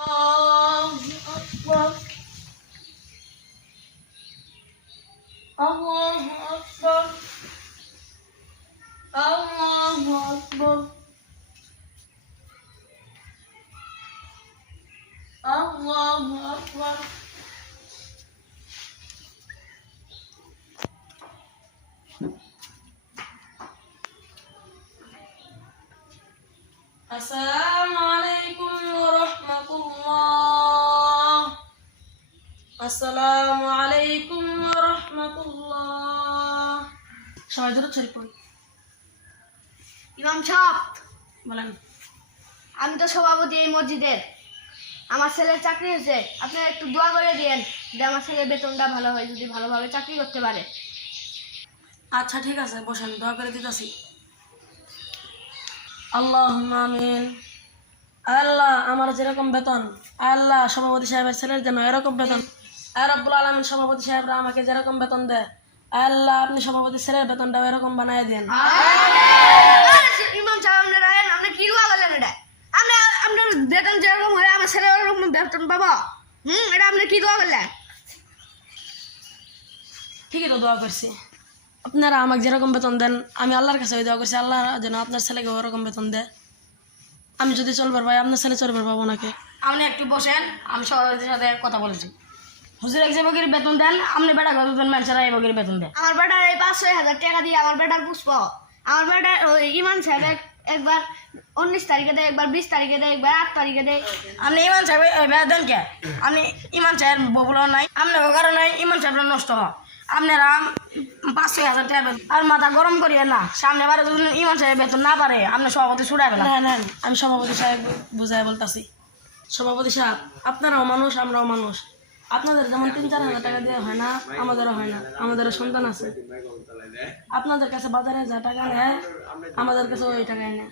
الله أكبر الله أكبر الله أكبر الله أكبر السلام عليكم ورحمة الله السلام عليكم ورحمة الله সবাই দূরে চলে পড়ি। ইমাম সাহেব বলেন। আমি তো সভাপতি এই মসজিদের, আমার ছেলের চাকরি হয়েছে, আপনারা একটু দোয়া করে দিয়েন যে আমার ছেলের বেতনটা ভালো হয়, যদি ভালোভাবে চাকরি করতে পারে। আচ্ছা ঠিক আছে, বসেন, দোয়া করে দিতেছি। আল্লাহুম্মা আমিন। আল্লাহ আমার যেরকম বেতন, আল্লাহ সভাপতি সাহেবের ছেলের জন্য এরকম বেতন, রব্বুল আলামিন সভাপতি সাহেবরা আমাকে যেরকম বেতন দেয়, আল্লাহ আপনি সভাপতি ছেলের বেতনটা এরকম বানায় দেন। ইমাম সাহেব আপনি কি দোয়া করলেন? এটা আপনার বেতন যেরকম হয় আমার ছেলে ওরকম বেতন পাবো? এটা আপনি কি দোয়া করলেন? ঠিকই তো দোয়া করছি, আপনারা আমাকে যেরকম বেতন দেন আমি আল্লাহর কাছে ওই দোয়া করছি, আল্লাহ যেন আপনার ছেলেকে ওরকম বেতন দেয়। আমি যদি চলবার ভাই আপনার ছেলে চলবার পাবো নাকি? আপনি একটু বসেন, আমি সভাপতির সাথে কথা বলেছি। হুজুর এক যে বগির বেতন দেন, আপনি বেটা কত দেন? মানুষেরা এই বগির বেতন দেন। আমার বেটার এই 5-6 হাজার টাকা দিয়ে আমার বেটার পুষ্প, আমার বেটার ইমান সাহেব একবার 19 তারিখে দেয়, একবার 20 তারিখে দেয়, একবার 8 তারিখে দেয়। আপনি ইমান সাহেব দেন কে? আপনি ইমান সাহেব বগুলো নাই, আপনার কারণে ইমান সাহেবরা নষ্ট হয়। আপনারা 5-6 হাজার টাকা বেতন আর মাথা গরম করিয়ে না, সামনে বারে যদি ইমান সাহেব বেতন না পারে আপনার সভাপতি ছুটাই পেলাম। না না, আমি সভাপতি সাহেব বুঝাই বলতাছি। সভাপতি সাহেব আপনারাও মানুষ, আমরাও মানুষ। আপনাদের যেমন 3-4 হাজার টাকা দিয়ে হয় না, আমাদেরও হয় না, আমাদেরও সন্তান আছে। আপনাদের কাছে বাজারে যা টাকা নেয় আমাদের কাছে ওই টাকাই নেয়,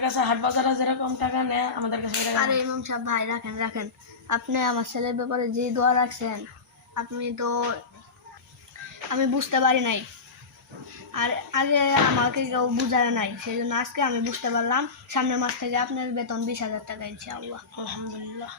কাছে হাট বাজারে যেরকম টাকা নেয় আমাদের কাছে ওই টাকা আরে ইমাম সাহেব ভাই রাখেন, আপনি আমার ছেলের ব্যাপারে যে দোয়া রাখছেন আপনি তো আমি বুঝতে পারি নাই, আর আগে আমাকে কেউ বুঝায় নাই, সেই জন্য আজকে আমি বুঝতে পারলাম। সামনের মাস থেকে আপনার বেতন 20,000 টাকা ইনশাআল্লাহ। আলহামদুলিল্লাহ।